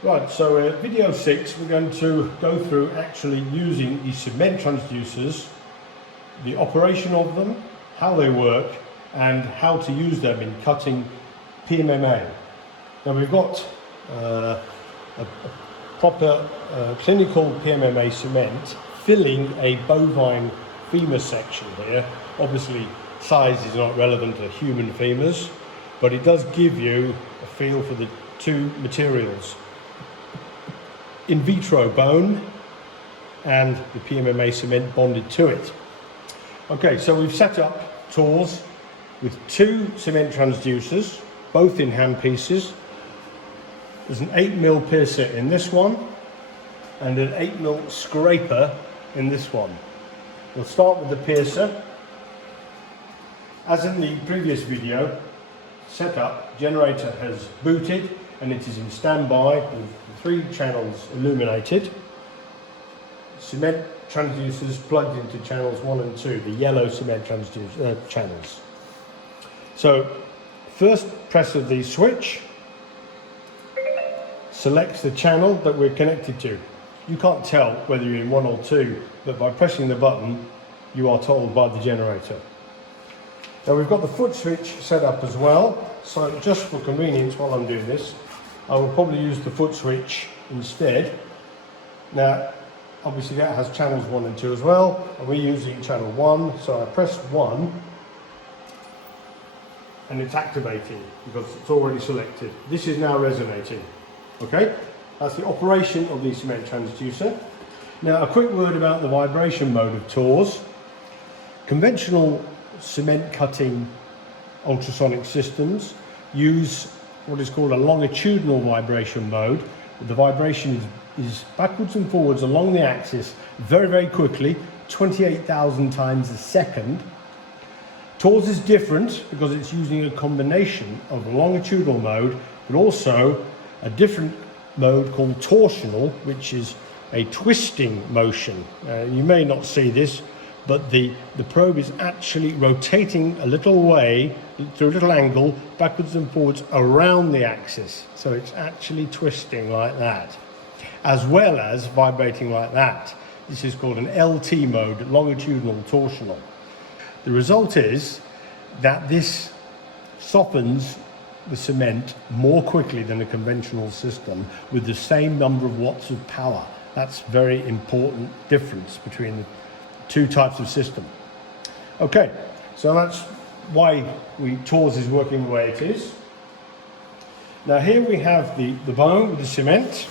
Right, so video 6 we're going to go through actually using the cement transducers, the operation of them, how they work and how to use them in cutting PMMA. Now we've got a proper clinical PMMA cement filling a bovine femur section here. Obviously size is not relevant to human femurs, but it does give you a feel for the two materials. In vitro bone and the PMMA cement bonded to it. Okay, so we've set up TORS with two cement transducers, both in hand pieces. There's an 8mm piercer in this one and an 8mm scraper in this one. We'll start with the piercer. As in the previous video, setup, generator has booted and it is in standby with 3 channels illuminated. Cement transducers plugged into channels 1 and 2, the yellow cement transducer channels. So first press of the switch selects the channel that we're connected to. You can't tell whether you're in 1 or 2, but by pressing the button you are told by the generator. Now we've got the foot switch set up as well, so just for convenience while I'm doing this, I will probably use the foot switch instead. Now obviously that has channels 1 and 2 as well, and we're using channel 1, so I press 1 and it's activating because it's already selected. This is now resonating. Okay, that's the operation of the cement transducer. Now a quick word about the vibration mode of TORS. Conventional cement cutting ultrasonic systems use what is called a longitudinal vibration mode. The vibration is backwards and forwards along the axis very quickly, 28,000 times a second. TORS is different because it's using a combination of a longitudinal mode but also a different mode called torsional, which is a twisting motion. You may not see this, but the probe is actually rotating a little way, through a little angle, backwards and forwards around the axis. So it's actually twisting like that, as well as vibrating like that. This is called an LT mode, longitudinal torsional. The result is that this softens the cement more quickly than a conventional system with the same number of watts of power. That's a very important difference between the two types of system. Okay, so that's why TORS is working the way it is. Now here we have the bone with the cement,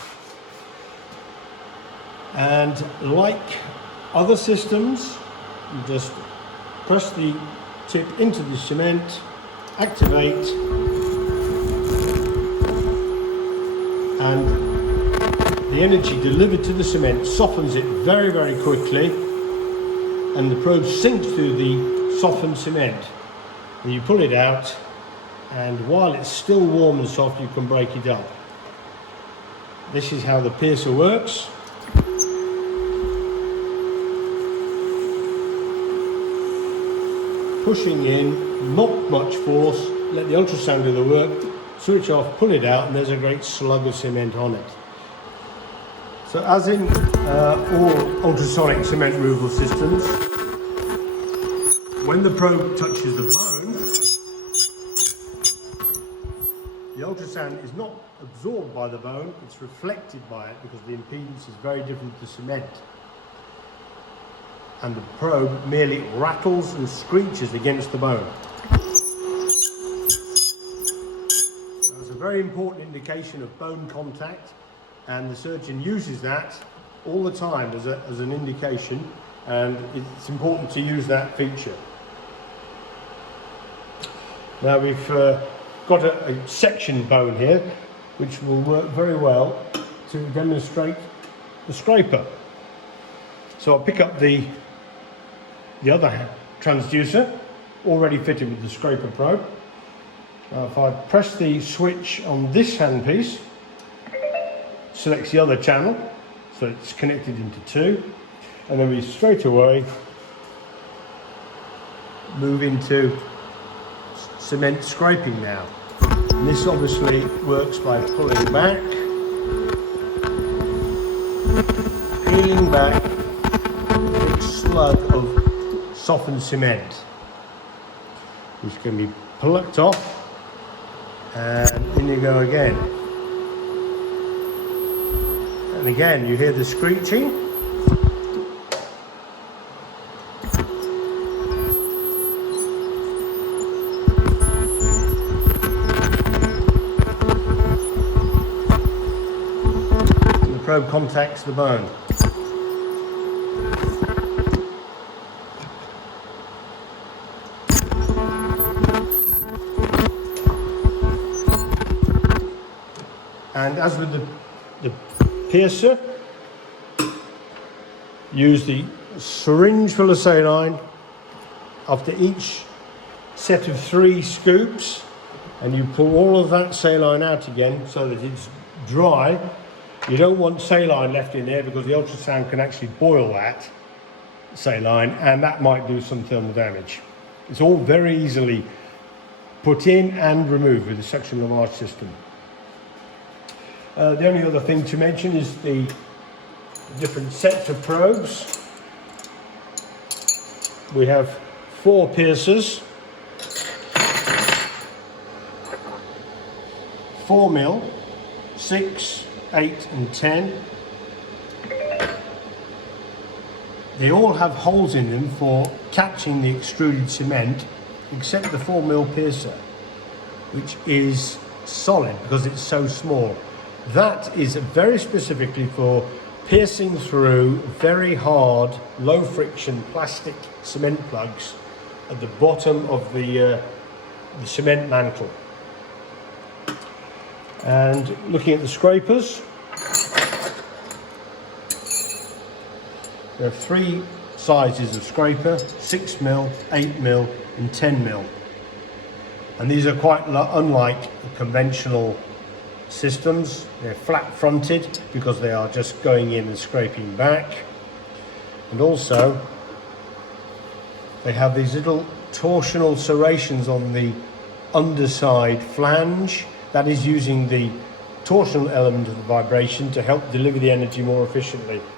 and like other systems, you just press the tip into the cement, activate, and the energy delivered to the cement softens it very quickly, and the probe sinks through the softened cement. And you pull it out, and while it's still warm and soft you can break it up. This is how the piercer works. Pushing in, not much force, let the ultrasound do the work, switch off, pull it out, and there's a great slug of cement on it. So as in all ultrasonic cement removal systems, when the probe touches the bone, the ultrasound is not absorbed by the bone, it's reflected by it because the impedance is very different to cement. And the probe merely rattles and screeches against the bone. That's a very important indication of bone contact, and the surgeon uses that all the time as an indication, and it's important to use that feature. Now we've got a section bone here which will work very well to demonstrate the scraper. So I'll pick up the other transducer already fitted with the scraper probe. Now if I press the switch on this handpiece, selects the other channel, so it's connected into 2, and then we straight away move into cement scraping now. And this obviously works by pulling back peeling back a big slug of softened cement, which can be plucked off, and in you go again. And again, you hear the screeching. Probe contacts the bone. And as with the piercer, use the syringe full of saline after each set of 3 scoops, and you pull all of that saline out again so that it's dry. You don't want saline left in there because the ultrasound can actually boil that saline, and that might do some thermal damage. It's all very easily put in and removed with the suction lavage system. The only other thing to mention is the different sets of probes. We have 4 piercers, 4 mil, 6, 8 and 10. They all have holes in them for catching the extruded cement, except the 4 mil piercer, which is solid because it's so small. That is very specifically for piercing through very hard, low friction plastic cement plugs at the bottom of the cement mantle. And looking at the scrapers, there are 3 sizes of scraper: 6 mil, 8 mil and 10 mil. And these are quite unlike conventional systems. They're flat fronted because they are just going in and scraping back. And also they have these little torsional serrations on the underside flange. That is using the torsional element of the vibration to help deliver the energy more efficiently.